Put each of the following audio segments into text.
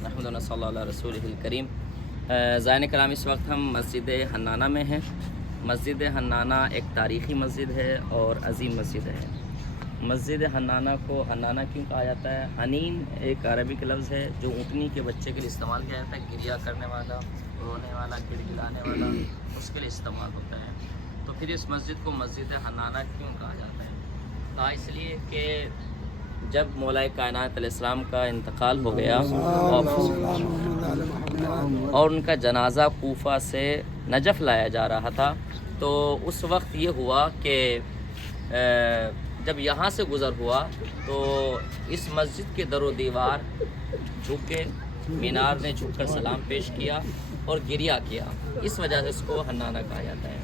الحمدللہ صلی اللہ علیہ رسول الکریم۔ زائرین کرام، اس وقت ہم مسجد حنانہ میں ہیں۔ مسجد حنانہ ایک تاریخی مسجد ہے اور عظیم مسجد ہے۔ مسجد حنانہ کو حنانہ کیوں کہا جاتا ہے؟ حنین ایک عربی کا لفظ ہے جو اونٹنی کے بچے کے لیے استعمال کیا جاتا ہے، گریا کرنے والا، رونے والا، گڑگڑانے والا، اس کے لیے استعمال ہوتا ہے۔ تو پھر اس مسجد کو مسجد حنانہ کیوں کہا جاتا ہے؟ کہا اس لیے کہ جب مولا کائنات علیہ السلام کا انتقال ہو گیا اور ان کا جنازہ کوفہ سے نجف لایا جا رہا تھا، تو اس وقت یہ ہوا کہ جب یہاں سے گزر ہوا تو اس مسجد کے در و دیوار جھکے، مینار نے جھک کر سلام پیش کیا اور گریہ کیا، اس وجہ سے اس کو حنانہ کہا جاتا ہے۔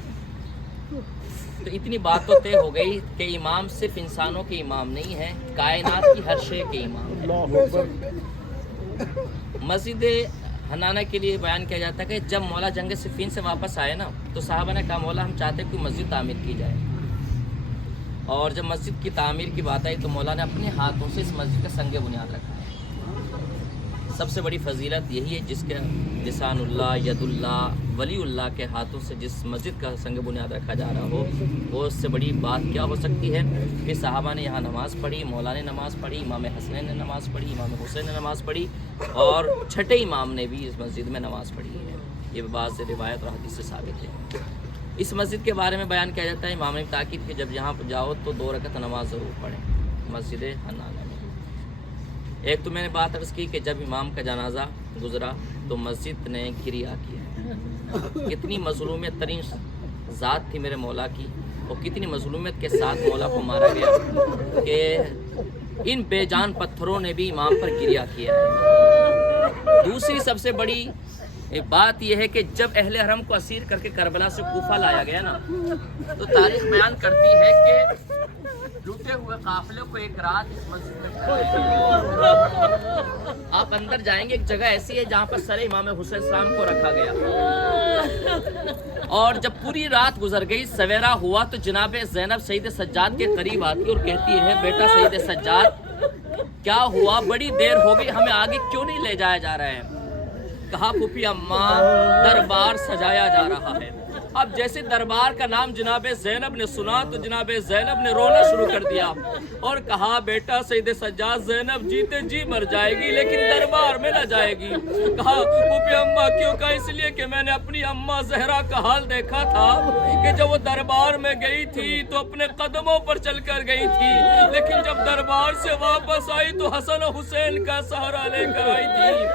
تو اتنی بات تو طے ہو گئی کہ امام صرف انسانوں کے امام نہیں ہے، کائنات کی ہر شے کے امام ہے۔ مسجد حنانہ کے لیے بیان کیا جاتا ہے کہ جب مولا جنگ صفین سے واپس آئے نا تو صحابہ نے کہا مولا ہم چاہتے ہیں کہ مسجد تعمیر کی جائے، اور جب مسجد کی تعمیر کی بات آئی تو مولا نے اپنے ہاتھوں سے اس مسجد کا سنگ بنیاد رکھا ہے۔ سب سے بڑی فضیلت یہی ہے جس کے لسان اللہ، ید اللہ، ولی اللہ کے ہاتھوں سے جس مسجد کا سنگ بنیاد رکھا جا رہا ہو، وہ اس سے بڑی بات کیا ہو سکتی ہے کہ صحابہ نے یہاں نماز پڑھی، مولا نے نماز پڑھی، امام حسن نے نماز پڑھی، امام حسین نے نماز پڑھی، اور چھٹے امام نے بھی اس مسجد میں نماز پڑھی ہے۔ یہ بعض روایت اور حدیث سے ثابت ہے۔ اس مسجد کے بارے میں بیان کیا جاتا ہے، امام نے تاکید کہ جب یہاں جاؤ تو 2 رکعت نماز ضرور پڑھیں مسجد حنانہ میں۔ ایک تو میں نے بات عرض کی کہ جب امام کا جنازہ گزرا تو مسجد نے گریہ کیا۔ کتنی مظلومیت ترین ذات تھی میرے مولا کی، اور کتنی مظلومیت کے ساتھ مولا کو مارا گیا کہ ان بے جان پتھروں نے بھی امام پر گریہ کیا ہے۔ دوسری سب سے بڑی بات یہ ہے کہ جب اہل حرم کو اسیر کر کے کربلا سے کوفہ لایا گیا نا، تو تاریخ بیان کرتی ہے کہ لوٹے ہوئے قافلے کو ایک رات اس مسجد میں ٹھہرایا۔ آپ اندر جائیں گے، ایک جگہ ایسی ہے جہاں پر سر امام حسین السلام کو رکھا گیا، اور جب پوری رات گزر گئی، سویرا ہوا تو جناب زینب سید سجاد کے قریب آتی اور کہتی ہے بیٹا سید سجاد کیا ہوا، بڑی دیر ہو گئی، ہمیں آگے کیوں نہیں لے جایا جا رہا ہے؟ کہا پھوپھی اماں دربار سجایا جا رہا ہے۔ اب جیسے دربار کا نام جناب زینب نے سنا تو جناب زینب نے رونا شروع کر دیا اور کہا بیٹا سید سجاد زینب جیتے جی مر جائے گی لیکن دربار میں نہ جائے گی۔ کہا پھوپھی اماں کیوں؟ کہا اس لیے کہ میں نے اپنی اماں زہرا کا حال دیکھا تھا کہ جب وہ دربار میں گئی تھی تو اپنے قدموں پر چل کر گئی تھی، لیکن جب دربار سے واپس آئی تو حسن و حسین کا سہارا لے کر آئی تھی۔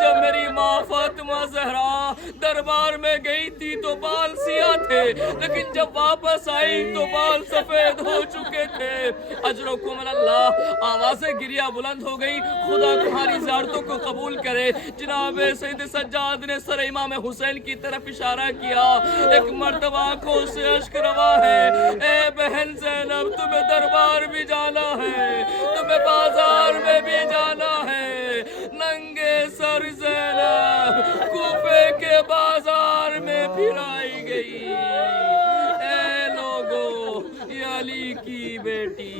جب میری ماں فاطمہ زہرا دربار میں گئی تھی تو بال سیاہ تھے، لیکن جب واپس آئی تو بال سفید ہو چکے تھے۔ اجرکم اللہ، آوازیں گریہ بلند ہو گئی، خدا تمہاری زیارتوں کو قبول کرے۔ جناب سید سجاد نے سر امام حسین کی طرف اشارہ کیا، ایک مرتبہ آنکھوں سے اشک روا ہے، اے بہن زینب تمہیں دربار بھی جانا ہے، تمہیں بازار میں بھی جانا ہے۔ ننگے سر زینب کوفے کے بازار میں پھرائی گئی۔ اے لوگو، یہ علی کی بیٹی